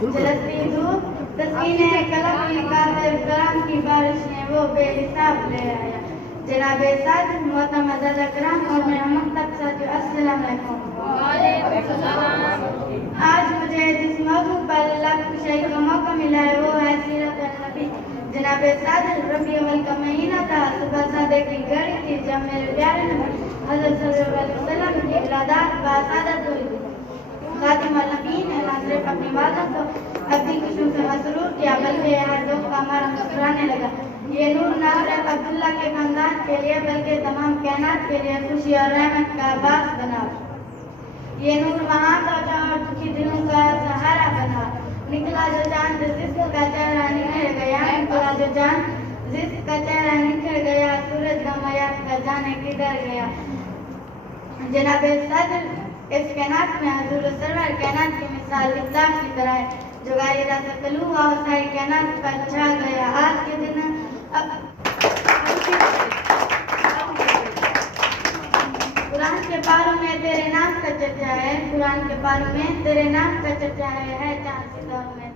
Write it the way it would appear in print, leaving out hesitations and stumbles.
جلتی دھوپ تسکین قلم نکالے کلام کی بارش نے وہ بے حساب لے آیا. جناب صدر معتمد اکرام اور میرا مکتب ساتھیو السلام علیکم. آج مجھے جس موضوع پر لفظ کشائی کا موقع ملا ہے وہ ہے سیرت النبی. جناب صدر ربیع الاول کا مہینہ تھا. صبح صادق کی گھڑی تھی جب میرے پیارے نبی حضرت صلی اللہ علیہ وسلم کی ولادت باسعادت ہوئی. خاتم النبیین نے نہ صرف اپنی والدہ کو اپنی خوشیوں سے مسرور کیا بلکہ ہر دو کا ہمارا مسکرانے لگا. یہ نور نہ صرف عبداللہ کے خاندان کے لیے بلکہ تمام کائنات کے لیے خوشی اور رحمت کا باعث بنا. یہ نور وہاں کا اور دکھی دلوں کا سہارا بنا. نکلا جو چاند جس کا چہرہ نکھر گیا, نکلا جو چاند جس کا چہرہ نکھر گیا, سورج غمیات کا جانے کدھر گیا. جناب صدر اس کائنات میں حضور سرور کائنات کی مثال اطلاق کی طرح ہے جو غیر راستہ طلوع ہوا اور ساری کائنات پر چھا گیا. آج کے دن قرآن کے پاروں میں تیرے نام کا چرچا ہے. قرآن کے پاروں میں تیرے نام کا چرچا ہے چاند ستاروں میں